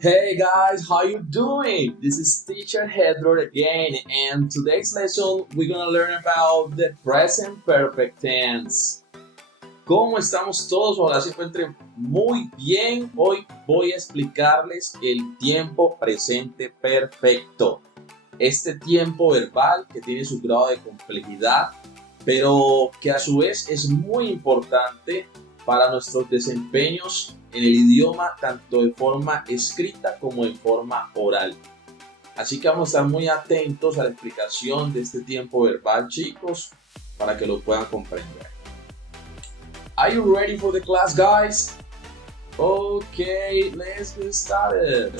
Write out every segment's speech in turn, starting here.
Hey guys, how you doing? This is Teacher Hedro again, and today's lesson we're gonna learn about the present perfect tense. ¿Cómo estamos todos? Ojalá se encuentren muy bien. Hoy voy a explicarles el tiempo presente perfecto. Este tiempo verbal que tiene su grado de complejidad, pero que a su vez es muy importante para nuestros desempeños en el idioma, tanto de forma escrita como de forma oral. Así que vamos a estar muy atentos a la explicación de este tiempo verbal, chicos, para que lo puedan comprender. Are you ready for the class, guys? Okay, let's get started.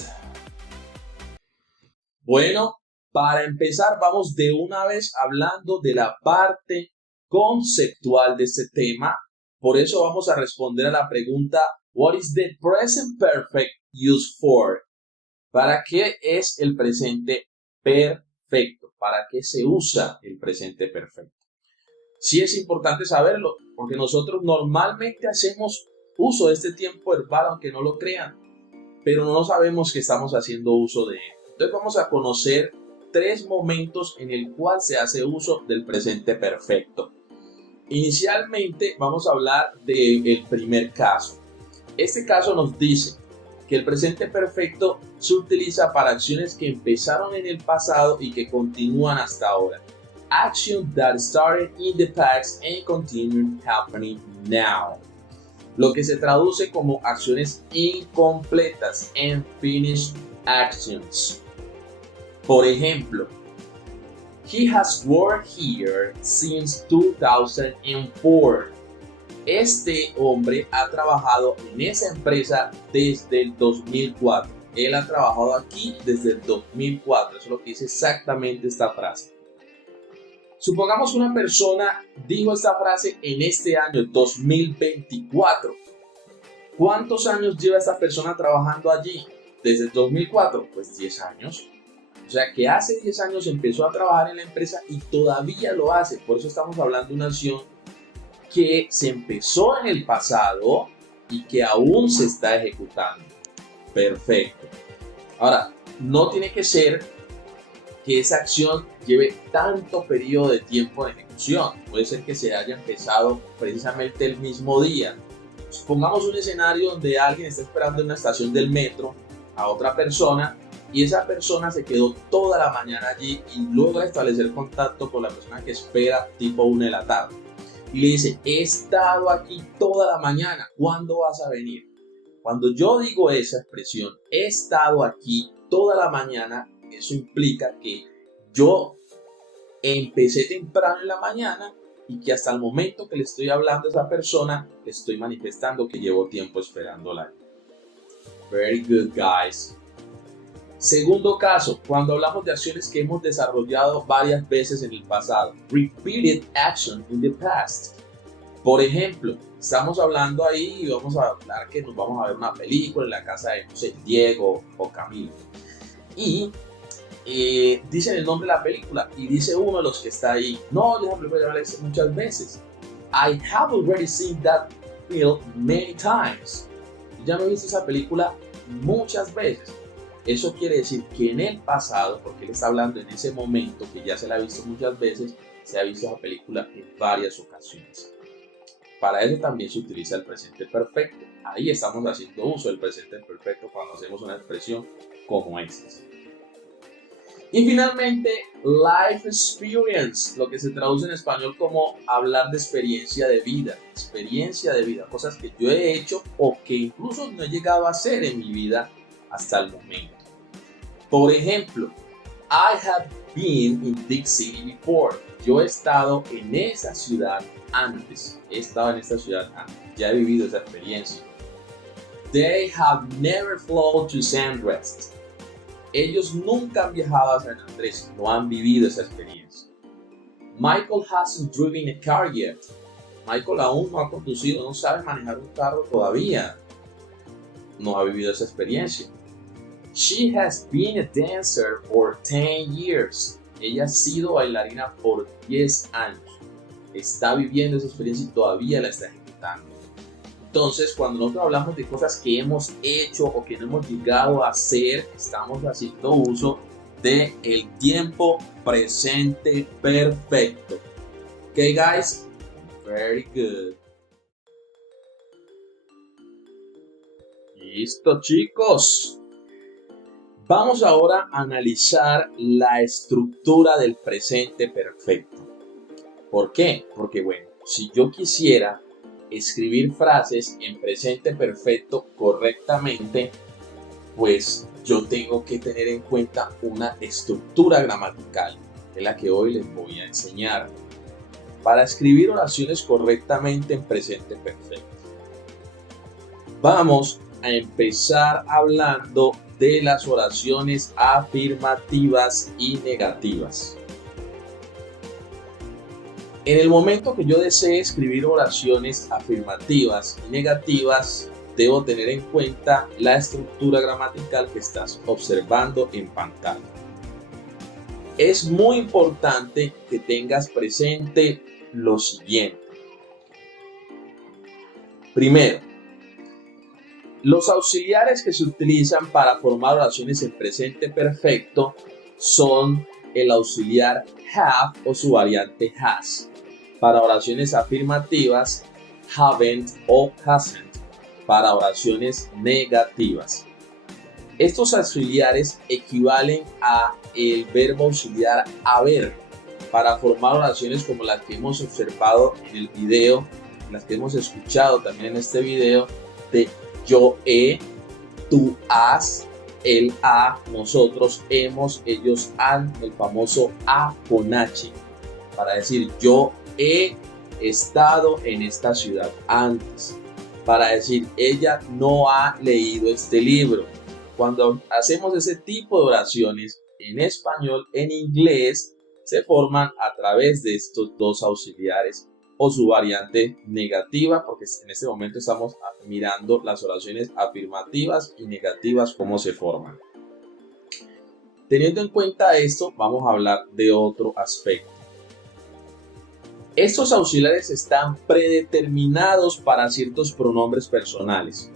Bueno, para empezar, vamos de una vez hablando de la parte conceptual de este tema. Por eso vamos a responder a la pregunta, what is the present perfect used for? ¿Para qué es el presente perfecto? ¿Para qué se usa el presente perfecto? Sí es importante saberlo, porque nosotros normalmente hacemos uso de este tiempo verbal, aunque no lo crean, pero no sabemos que estamos haciendo uso de él. Entonces vamos a conocer 3 momentos en el cual se hace uso del presente perfecto. Inicialmente vamos a hablar del primer caso. Este caso nos dice que el presente perfecto se utiliza para acciones que empezaron en el pasado y que continúan hasta ahora. Actions that started in the past and continue happening now. Lo que se traduce como acciones incompletas, unfinished actions. Por ejemplo, he has worked here since 2004. Este hombre ha trabajado en esa empresa desde el 2004. Él ha trabajado aquí desde el 2004. Eso es lo que dice exactamente esta frase. Supongamos que una persona dijo esta frase en este año 2024. ¿Cuántos años lleva esta persona trabajando allí? Desde el 2004, pues 10 años. O sea que hace 10 años empezó a trabajar en la empresa y todavía lo hace. Por eso estamos hablando de una acción que se empezó en el pasado y que aún se está ejecutando. Perfecto. Ahora, no tiene que ser que esa acción lleve tanto periodo de tiempo de ejecución. Puede ser que se haya empezado precisamente el mismo día. Pongamos un escenario donde alguien está esperando en una estación del metro a otra persona y esa persona se quedó toda la mañana allí y luego de establecer contacto con la persona que espera tipo 1 de la tarde y le dice, he estado aquí toda la mañana, ¿cuándo vas a venir? Cuando yo digo esa expresión, he estado aquí toda la mañana, eso implica que yo empecé temprano en la mañana y que hasta el momento que le estoy hablando a esa persona, le estoy manifestando que llevo tiempo esperándola. Very good, guys. Segundo caso, cuando hablamos de acciones que hemos desarrollado varias veces en el pasado. Repeated action in the past. Por ejemplo, estamos hablando ahí y vamos a hablar que nos vamos a ver una película en la casa de, no sé, Diego o Camilo. Y dicen el nombre de la película y dice uno de los que está ahí, no, yo la película muchas veces. I have already seen that film many times. Ya me he visto esa película muchas veces. Eso quiere decir que en el pasado, porque él está hablando en ese momento que ya se la ha visto muchas veces, se ha visto esa película en varias ocasiones. Para eso también se utiliza el presente perfecto. Ahí estamos haciendo uso del presente perfecto cuando hacemos una expresión como esta. Y finalmente, life experience, lo que se traduce en español como hablar de experiencia de vida, cosas que yo he hecho o que incluso no he llegado a hacer en mi vida hasta el momento. Por ejemplo, I have been in Big City before. Yo he estado en esa ciudad antes. Ya he vivido esa experiencia. They have never flown to San Andrés. Ellos nunca han viajado a San Andrés, no han vivido esa experiencia. Michael hasn't driven a car yet. Michael aún no ha conducido, no sabe manejar un carro todavía. No ha vivido esa experiencia. She has been a dancer for 10 years. Ella ha sido bailarina por 10 años. Está viviendo esa experiencia y todavía la está ejecutando. Entonces, cuando nosotros hablamos de cosas que hemos hecho o que no hemos llegado a hacer, estamos haciendo uso de el tiempo presente perfecto. Okay, guys? Very good. Listo, chicos. Vamos ahora a analizar la estructura del presente perfecto. ¿Por qué? Porque, bueno, si yo quisiera escribir frases en presente perfecto correctamente, pues yo tengo que tener en cuenta una estructura gramatical, que es la que hoy les voy a enseñar, para escribir oraciones correctamente en presente perfecto. Vamos a empezar hablando de las oraciones afirmativas y negativas. En el momento que yo desee escribir oraciones afirmativas y negativas, debo tener en cuenta la estructura gramatical que estás observando en pantalla. Es muy importante que tengas presente lo siguiente. Primero, los auxiliares que se utilizan para formar oraciones en presente perfecto son el auxiliar have o su variante has. Para oraciones afirmativas, haven't o hasn't. Para oraciones negativas. Estos auxiliares equivalen a el verbo auxiliar haber para formar oraciones como las que hemos observado en el video, las que hemos escuchado también en este video de yo he, tú has, él ha, nosotros hemos, ellos han, el famoso a con H, para decir yo he estado en esta ciudad antes, para decir ella no ha leído este libro. Cuando hacemos ese tipo de oraciones en español, en inglés, se forman a través de estos dos auxiliares o su variante negativa, porque en este momento estamos mirando las oraciones afirmativas y negativas, cómo se forman. Teniendo en cuenta esto, vamos a hablar de otro aspecto. Estos auxiliares están predeterminados para ciertos pronombres personales.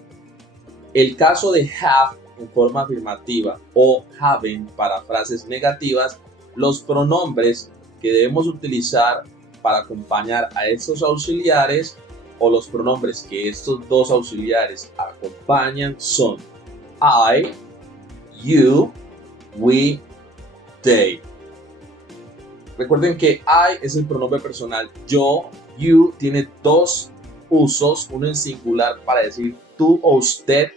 El caso de have en forma afirmativa o haven't para frases negativas, los pronombres que debemos utilizar para acompañar a estos auxiliares o los pronombres que estos dos auxiliares acompañan son I, you, we, they. Recuerden que I es el pronombre personal yo, you tiene dos usos, uno en singular para decir tú o usted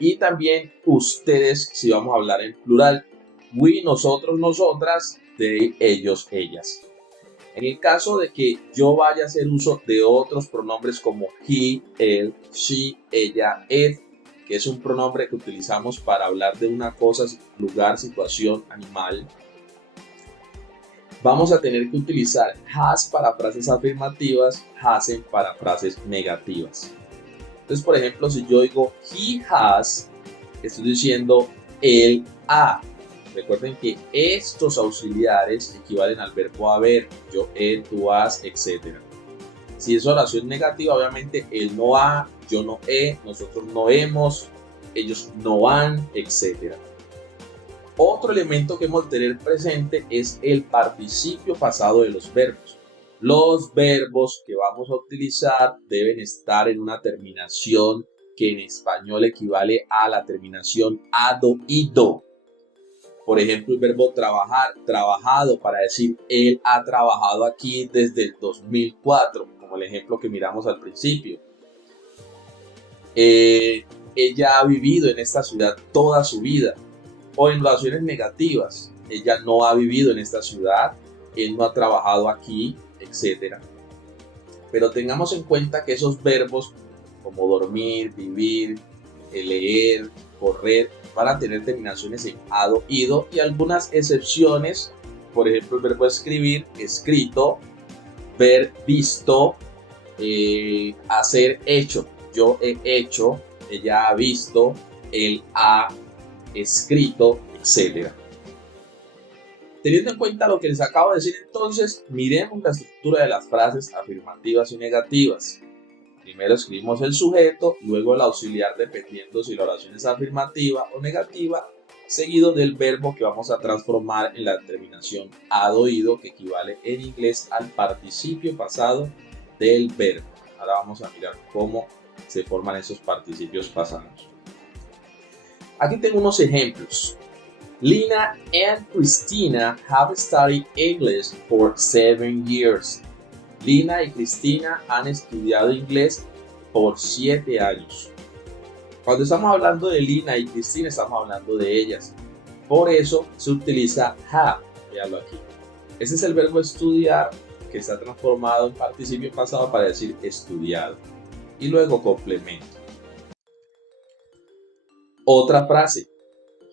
y también ustedes si vamos a hablar en plural, we, nosotros, nosotras, they, ellos, ellas. En el caso de que yo vaya a hacer uso de otros pronombres como he, él, she, ella, it, que es un pronombre que utilizamos para hablar de una cosa, lugar, situación, animal, vamos a tener que utilizar has para frases afirmativas, hasn't para frases negativas. Entonces, por ejemplo, si yo digo he has, estoy diciendo él ha. Recuerden que estos auxiliares equivalen al verbo haber, yo he, tú has, etc. Si es oración negativa, obviamente él no ha, yo no he, nosotros no hemos, ellos no han, etc. Otro elemento que hemos de tener presente es el participio pasado de los verbos. Los verbos que vamos a utilizar deben estar en una terminación que en español equivale a la terminación ado y do. Por ejemplo, el verbo trabajar, trabajado, para decir él ha trabajado aquí desde el 2004, como el ejemplo que miramos al principio. Ella ha vivido en esta ciudad toda su vida. O en oraciones negativas, ella no ha vivido en esta ciudad, él no ha trabajado aquí, etc. Pero tengamos en cuenta que esos verbos como dormir, vivir, leer, correr, van a tener terminaciones en ado, ido y algunas excepciones, por ejemplo el verbo escribir, escrito, ver, visto, hacer, hecho. Yo he hecho, ella ha visto, él ha escrito, etc. Teniendo en cuenta lo que les acabo de decir, entonces miremos la estructura de las frases afirmativas y negativas. Primero escribimos el sujeto, luego el auxiliar dependiendo si la oración es afirmativa o negativa, seguido del verbo que vamos a transformar en la terminación -ido, que equivale en inglés al participio pasado del verbo. Ahora vamos a mirar cómo se forman esos participios pasados. Aquí tengo unos ejemplos. Lina and Christina have studied English for 7 years. Lina y Cristina han estudiado inglés por 7 años. Cuando estamos hablando de Lina y Cristina, estamos hablando de ellas. Por eso se utiliza have. Véanlo aquí. Ese es el verbo estudiar que está transformado en participio pasado para decir estudiado. Y luego complemento. Otra frase.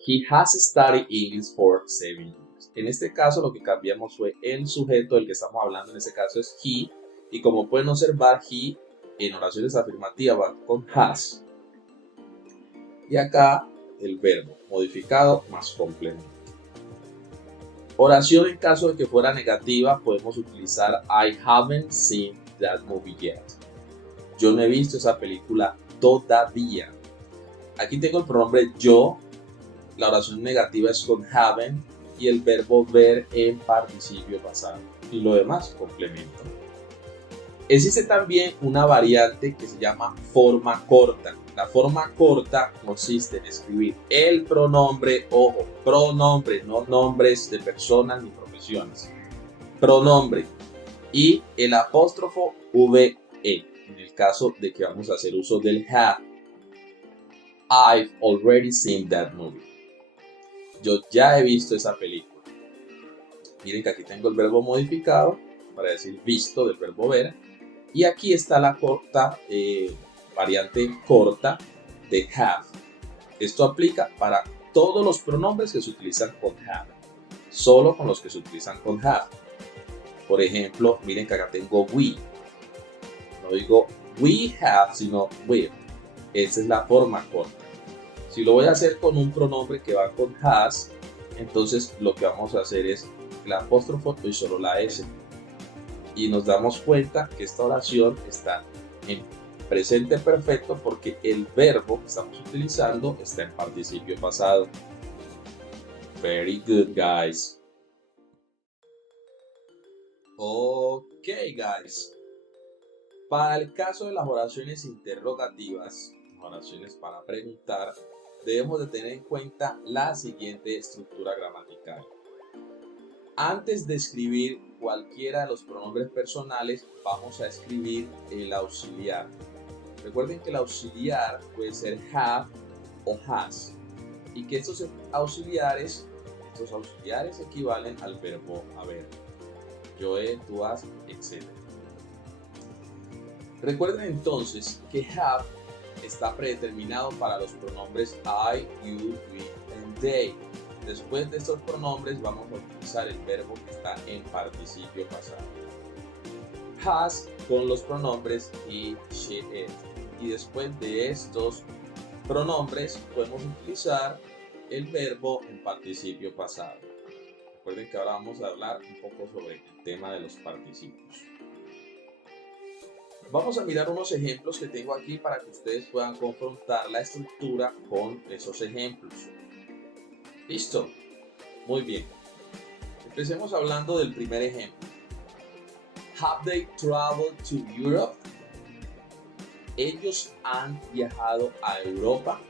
He has studied English for 7 years. En este caso lo que cambiamos fue el sujeto del que estamos hablando, en este caso es he, y como pueden observar, he en oraciones afirmativas va con has. Y acá el verbo modificado más complemento. Oración en caso de que fuera negativa, podemos utilizar I haven't seen that movie yet. Yo no he visto esa película todavía. Aquí tengo el pronombre yo. La oración negativa es con haven't y el verbo ver en participio pasado. Y lo demás, complemento. Existe también una variante que se llama forma corta. La forma corta consiste en escribir el pronombre, ojo, pronombre, no nombres de personas ni profesiones. Pronombre y el apóstrofo VE, en el caso de que vamos a hacer uso del have. I've already seen that movie. Yo ya he visto esa película. Miren que aquí tengo el verbo modificado para decir visto del verbo ver. Y aquí está la corta, variante corta de have. Esto aplica para todos los pronombres que se utilizan con have. Solo con los que se utilizan con have. Por ejemplo, miren que acá tengo we. No digo we have, sino with. Esa es la forma corta. Si lo voy a hacer con un pronombre que va con has, entonces lo que vamos a hacer es el apóstrofo y solo la S. Y nos damos cuenta que esta oración está en presente perfecto porque el verbo que estamos utilizando está en participio pasado. Very good, guys. Ok, guys. Para el caso de las oraciones interrogativas, oraciones para preguntar, debemos de tener en cuenta la siguiente estructura gramatical. Antes de escribir cualquiera de los pronombres personales, vamos a escribir el auxiliar. Recuerden que el auxiliar puede ser have o has, y que estos auxiliares equivalen al verbo haber. Yo he, tú has, etc. Recuerden entonces que have está predeterminado para los pronombres I, you, we, and they. Después de estos pronombres vamos a utilizar el verbo que está en participio pasado. Has con los pronombres he, she, it. Y después de estos pronombres podemos utilizar el verbo en participio pasado. Recuerden que ahora vamos a hablar un poco sobre el tema de los participios. Vamos a mirar unos ejemplos que tengo aquí para que ustedes puedan confrontar la estructura con esos ejemplos. ¿Listo? Muy bien. Empecemos hablando del primer ejemplo. Have they traveled to Europe? ¿Ellos han viajado a Europa?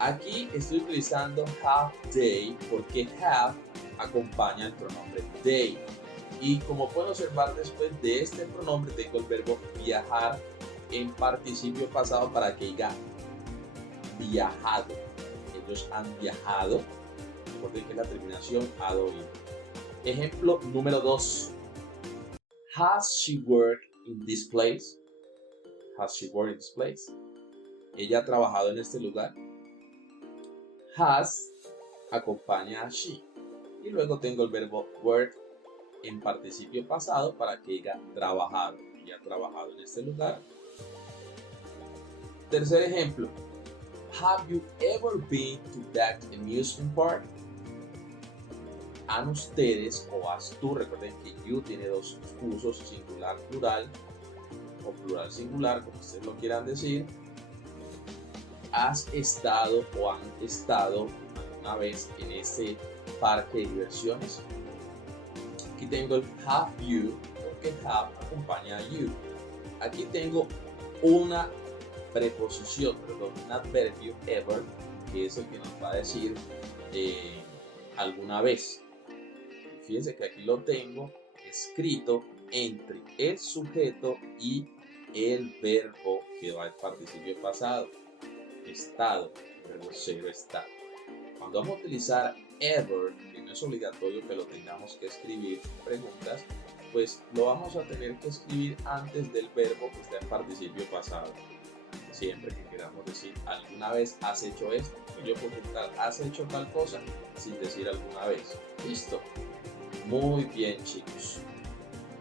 Aquí estoy utilizando have they porque have acompaña el pronombre they. Y como pueden observar, después de este pronombre tengo el verbo viajar en participio pasado para que diga viajado. Ellos han viajado. Recuerden que es la terminación -ido. Ejemplo número 2. Has she worked in this place? Has she worked in this place? ¿Ella ha trabajado en este lugar? Has acompaña a she. Y luego tengo el verbo work en participio pasado para que diga trabajado. Ella ha trabajado en este lugar. Tercer ejemplo. Have you ever been to that amusement park? ¿Han ustedes o has tú? Recuerden que you tiene dos usos, singular, plural. o plural singular, como ustedes lo quieran decir, has estado o han estado alguna vez en este parque de diversiones. Aquí tengo el have you, porque have acompaña a you. Aquí tengo una preposición, un adverbio ever, que es el que nos va a decir alguna vez. Y fíjense que aquí lo tengo escrito entre el sujeto y el verbo que va al participio pasado. Estado, el verbo ser o estar. Cuando vamos a utilizar ever, que no es obligatorio que lo tengamos que escribir en preguntas, pues lo vamos a tener que escribir antes del verbo que está en participio pasado. Siempre que queramos decir alguna vez has hecho esto, yo puedo preguntar has hecho tal cosa sin decir alguna vez. Listo. Muy bien, chicos.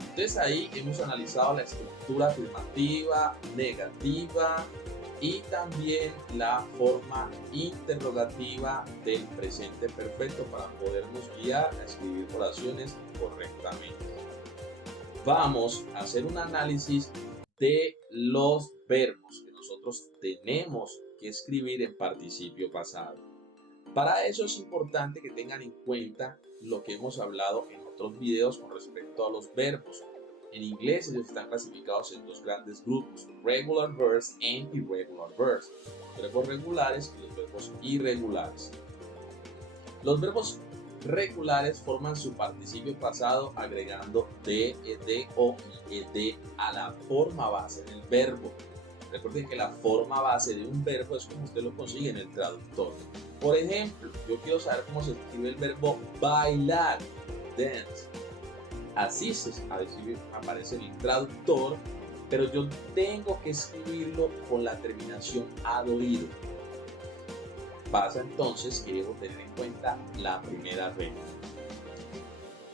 Entonces ahí hemos analizado la estructura afirmativa, negativa y también la forma interrogativa del presente perfecto para podernos guiar a escribir oraciones correctamente. Vamos a hacer un análisis de los verbos que nosotros tenemos que escribir en participio pasado. Para eso es importante que tengan en cuenta lo que hemos hablado en otros videos con respecto a los verbos. En inglés ellos están clasificados en dos grandes grupos, regular verbs and irregular verbs, verbos regulares y los verbos irregulares. Los verbos regulares forman su participio pasado agregando de, ed o ed a la forma base del verbo. Recuerden que la forma base de un verbo es como usted lo consigue en el traductor. Por ejemplo, yo quiero saber cómo se escribe el verbo bailar, dance. Así aparece en el traductor, pero yo tengo que escribirlo con la terminación ad-oído. Pasa entonces que debo tener en cuenta la primera regla.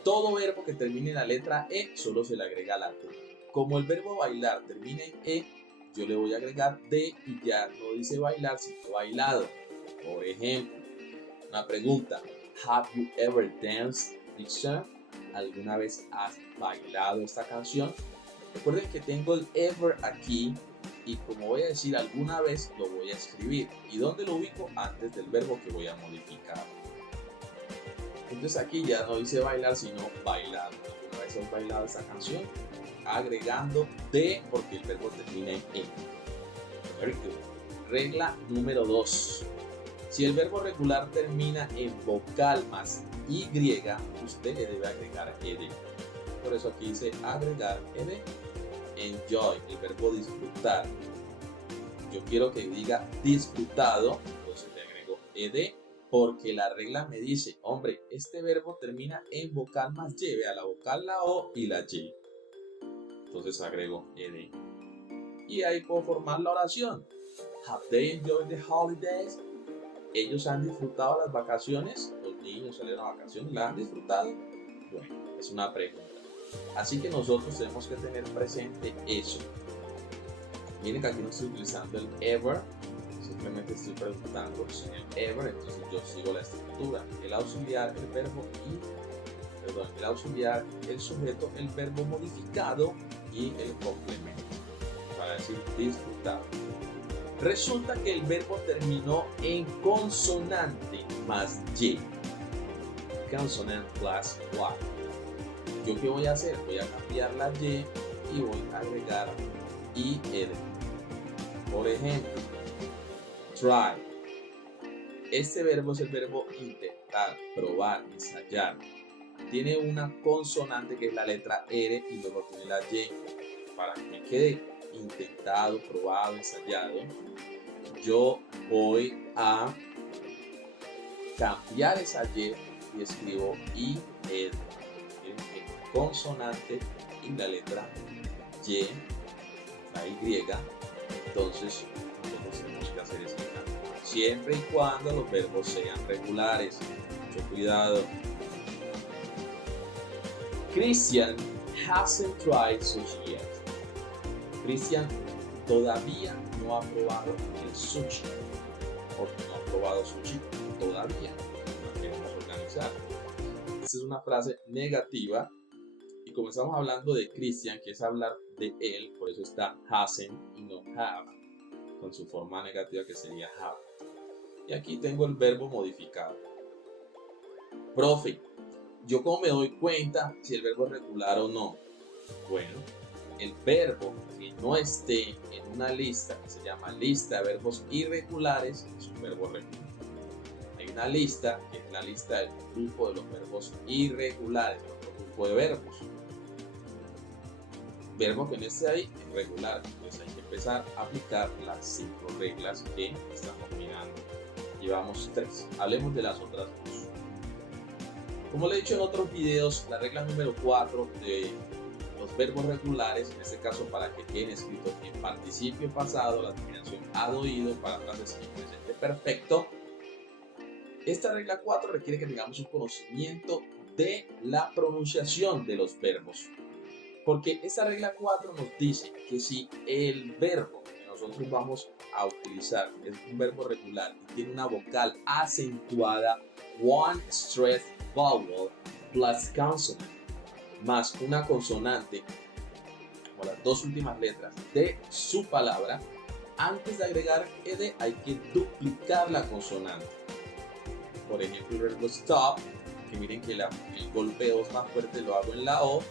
Todo verbo que termine en la letra E solo se le agrega la T. Como el verbo bailar termina en E, yo le voy a agregar D y ya no dice bailar, sino bailado. Por ejemplo, una pregunta: Have you ever danced this song? ¿Alguna vez has bailado esta canción? Recuerden que tengo el ever aquí y como voy a decir alguna vez, lo voy a escribir. ¿Y dónde lo ubico? Antes del verbo que voy a modificar. Entonces aquí ya no dice bailar, sino bailado. ¿Alguna vez has bailado esta canción? Agregando de porque el verbo termina en E. Very good. Regla número 2. Si el verbo regular termina en vocal más Y, usted le debe agregar ed. Por eso aquí dice agregar ed. Enjoy, el verbo disfrutar. Yo quiero que diga disfrutado, entonces le agrego ed porque la regla me dice, hombre, este verbo termina en vocal más Y, vea la vocal, la O y la Y. Entonces agrego ed. Y ahí puedo formar la oración. Have they enjoyed the holidays? ¿Ellos han disfrutado las vacaciones? ¿Los niños salieron a vacaciones? ¿La han disfrutado? Bueno, es una pregunta. Así que nosotros tenemos que tener presente eso. Miren que aquí no estoy utilizando el ever, simplemente estoy preguntando sin el ever, entonces yo sigo la estructura. El auxiliar, el verbo el auxiliar, el sujeto, el verbo modificado y el complemento. Para decir disfrutar. Resulta que el verbo terminó en consonante más Y. Consonant plus Y. ¿Yo qué voy a hacer? Voy a cambiar la Y y voy a agregar IR. Por ejemplo, try. Este verbo es el verbo intentar, probar, ensayar. Tiene una consonante que es la letra R y luego tiene la Y. Para que me quede intentado, probado, ensayado, yo voy a cambiar esa Y y escribo IR. Consonante y la letra Y, la Y, entonces nosotros tenemos que hacer ese cambio. Siempre y cuando los verbos sean regulares. Mucho cuidado. Christian hasn't tried sushi yet. Christian todavía no ha probado el sushi. Porque no ha probado sushi todavía. Lo queremos organizar. Esta es una frase negativa. Y como estamos hablando de Christian, que es hablar de él, por eso está hasn't y no have, con su forma negativa que sería have. Y aquí tengo el verbo modificado. Profe, ¿yo cómo me doy cuenta si el verbo es regular o no? Bueno, el verbo que no esté en una lista que se llama lista de verbos irregulares es un verbo regular. Hay una lista que es la lista del grupo de los verbos irregulares, de otro grupo de verbos. Verbo que no esté ahí es regular, entonces hay que empezar a aplicar las 5 reglas que estamos mirando. Llevamos 3, hablemos de las otras 2. Como le he dicho en otros videos, la regla número 4 de los verbos regulares, en este caso para que queden escritos en participio pasado, la terminación ad oído para frases en presente perfecto. Esta regla 4 requiere que tengamos un conocimiento de la pronunciación de los verbos. Porque esta regla 4 nos dice que si el verbo que nosotros vamos a utilizar es un verbo regular y tiene una vocal acentuada, one stressed vowel plus consonant, más una consonante, o las 2 últimas letras de su palabra, antes de agregar ed hay que duplicar la consonante. Por ejemplo, el verbo stop, que miren que el golpeo más fuerte lo hago en la O.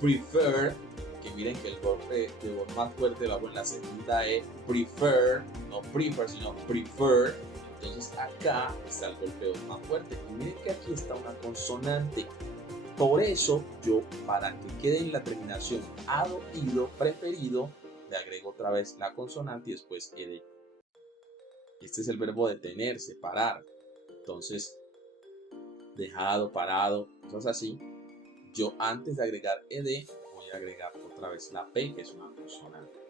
Prefer, que miren que el golpe de voz más fuerte lo hago en la segunda E. Prefer, no prefer, sino prefer. Entonces acá está el golpeo más fuerte. Y miren que aquí está una consonante. Por eso yo, para que quede en la terminación ad oído preferido, le agrego otra vez la consonante y después ed. Este es el verbo detenerse, parar. Entonces, dejado, parado, cosas así. Yo antes de agregar ed voy a agregar otra vez la P, que es una consonante.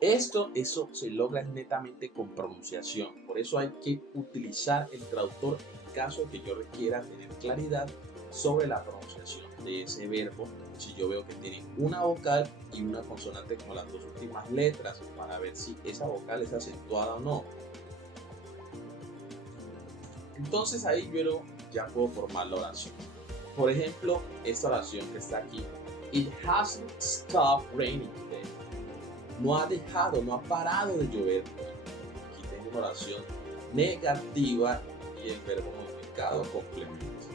Eso se logra netamente con pronunciación. Por eso hay que utilizar el traductor en caso de que yo requiera tener claridad sobre la pronunciación de ese verbo. Si yo veo que tiene una vocal y una consonante como las 2 últimas letras, para ver si esa vocal es acentuada o no. Entonces ahí yo ya puedo formar la oración. Por ejemplo, esta oración que está aquí. It hasn't stopped raining today. No ha dejado, no ha parado de llover. Aquí tengo una oración negativa y el verbo modificado complemento.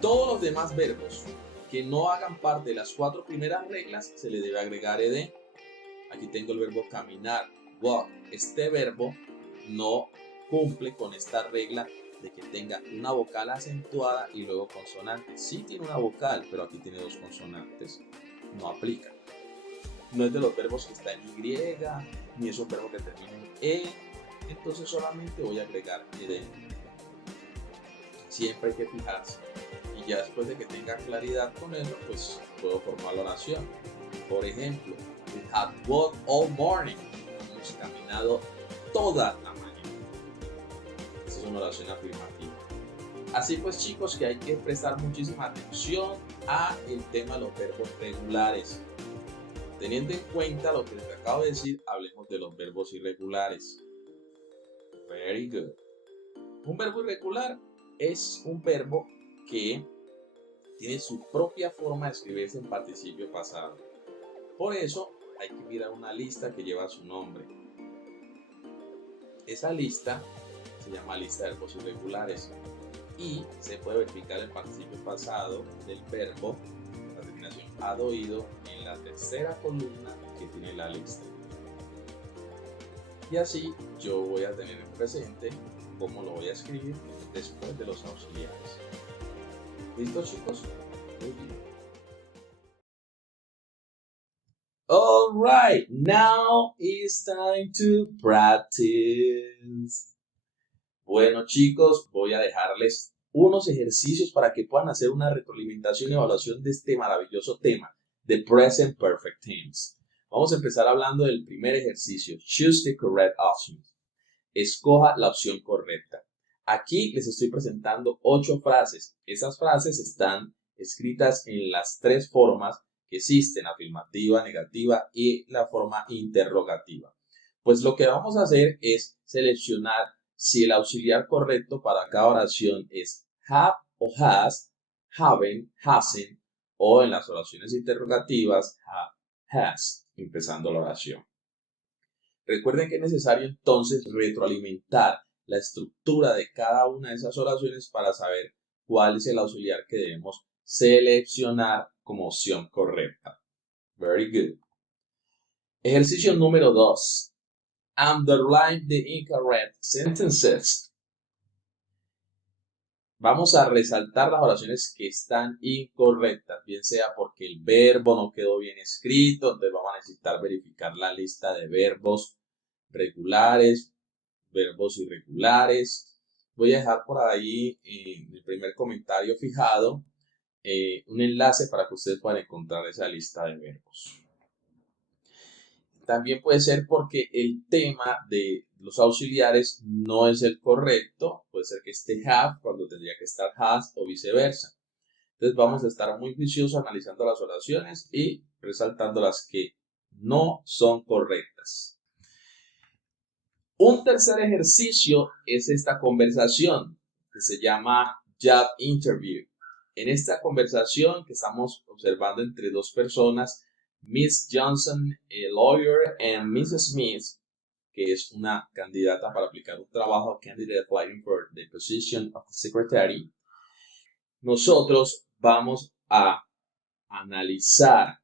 Todos los demás verbos que no hagan parte de las 4 primeras reglas se le debe agregar ed. Aquí tengo el verbo caminar, walk. Este verbo no cumple con esta regla de que tenga una vocal acentuada y luego consonante. Sí tiene una vocal, pero aquí tiene 2 consonantes. No aplica. No es de los verbos que está en Y, ni es un verbo que termina en E. Entonces solamente voy a agregar ed. Siempre hay que fijarse. Y ya después de que tenga claridad con eso, pues puedo formar la oración. Por ejemplo, we have walked all morning. Hemos caminado toda la mañana. Esta es una oración afirmativa. Así pues, chicos, que hay que prestar muchísima atención a el tema de los verbos regulares. Teniendo en cuenta lo que les acabo de decir, hablemos de los verbos irregulares. Very good. Un verbo irregular es un verbo que tiene su propia forma de escribirse en participio pasado. Por eso hay que mirar una lista que lleva su nombre. Esa lista se llama lista de verbos irregulares y se puede verificar el participio pasado del verbo, la terminación ad oído, en la tercera columna que tiene la lista. Y así yo voy a tener en presente cómo lo voy a escribir después de los auxiliares. ¿Listo, chicos? Muy bien. All right, now it's time to practice. Bueno, chicos, voy a dejarles unos ejercicios para que puedan hacer una retroalimentación y evaluación de este maravilloso tema, de Present Perfect Tense. Vamos a empezar hablando del primer ejercicio. Choose the correct option. Escoja la opción correcta. Aquí les estoy presentando 8 frases. Esas frases están escritas en las 3 formas que existen, afirmativa, negativa y la forma interrogativa. Pues lo que vamos a hacer es seleccionar si el auxiliar correcto para cada oración es have o has, haven't, hasn't, o en las oraciones interrogativas, have, has, empezando la oración. Recuerden que es necesario entonces retroalimentar la estructura de cada una de esas oraciones para saber cuál es el auxiliar que debemos seleccionar como opción correcta. Very good. Ejercicio número 2. Underline the incorrect sentences. Vamos a resaltar las oraciones que están incorrectas, bien sea porque el verbo no quedó bien escrito, entonces vamos a necesitar verificar la lista de verbos regulares, verbos irregulares. Voy a dejar por ahí en el primer comentario fijado un enlace para que ustedes puedan encontrar esa lista de verbos. También puede ser porque el tema de los auxiliares no es el correcto. Puede ser que esté have cuando tendría que estar has o viceversa. Entonces vamos a estar muy juiciosos analizando las oraciones y resaltando las que no son correctas. Un tercer ejercicio es esta conversación que se llama job interview. En esta conversación que estamos observando entre dos personas, Miss Johnson, a lawyer, and Mrs. Smith, que es una candidata para aplicar un trabajo, a candidate applying for the position of the secretary, nosotros vamos a analizar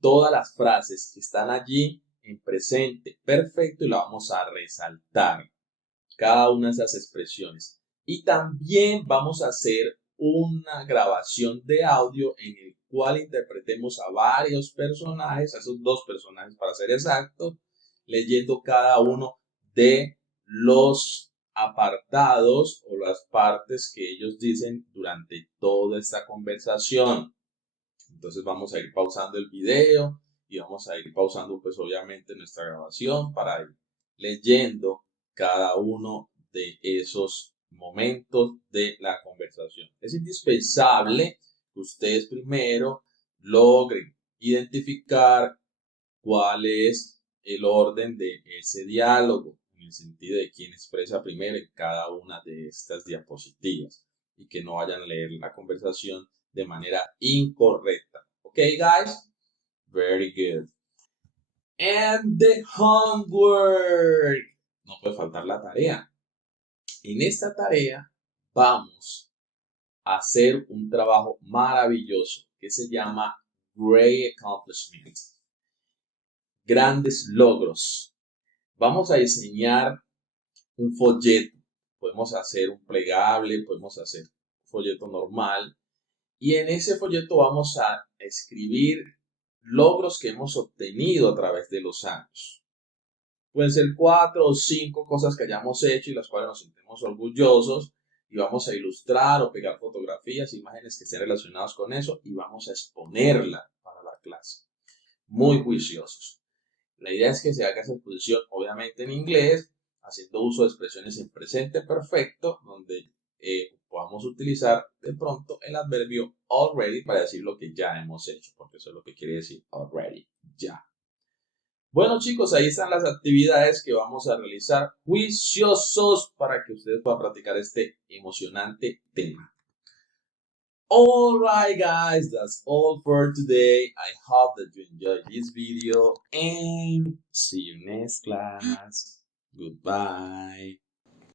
todas las frases que están allí en presente perfecto y la vamos a resaltar, cada una de esas expresiones. Y también vamos a hacer una grabación de audio en el cual interpretemos a varios personajes, a esos dos personajes para ser exactos, leyendo cada uno de los apartados o las partes que ellos dicen durante toda esta conversación. Entonces vamos a ir pausando el video y vamos a ir pausando pues obviamente nuestra grabación para ir leyendo cada uno de esos momentos de la conversación. Es indispensable que ustedes primero logren identificar cuál es el orden de ese diálogo, en el sentido de quién expresa primero en cada una de estas diapositivas y que no vayan a leer la conversación de manera incorrecta. Okay, guys? Very good. And the homework. No puede faltar la tarea. En esta tarea vamos a hacer un trabajo maravilloso que se llama Great Accomplishment. Grandes logros. Vamos a diseñar un folleto. Podemos hacer un plegable, podemos hacer un folleto normal. Y en ese folleto vamos a escribir logros que hemos obtenido a través de los años. Pueden ser 4 o 5 cosas que hayamos hecho y las cuales nos sentimos orgullosos y vamos a ilustrar o pegar fotografías, imágenes que estén relacionadas con eso y vamos a exponerla para la clase. Muy juiciosos. La idea es que se haga esa exposición obviamente en inglés, haciendo uso de expresiones en presente perfecto, donde podamos utilizar de pronto el adverbio already para decir lo que ya hemos hecho, porque eso es lo que quiere decir already, ya. Bueno chicos, ahí están las actividades que vamos a realizar juiciosos para que ustedes puedan practicar este emocionante tema. Alright guys, that's all for today. I hope that you enjoyed this video and see you next class. Goodbye.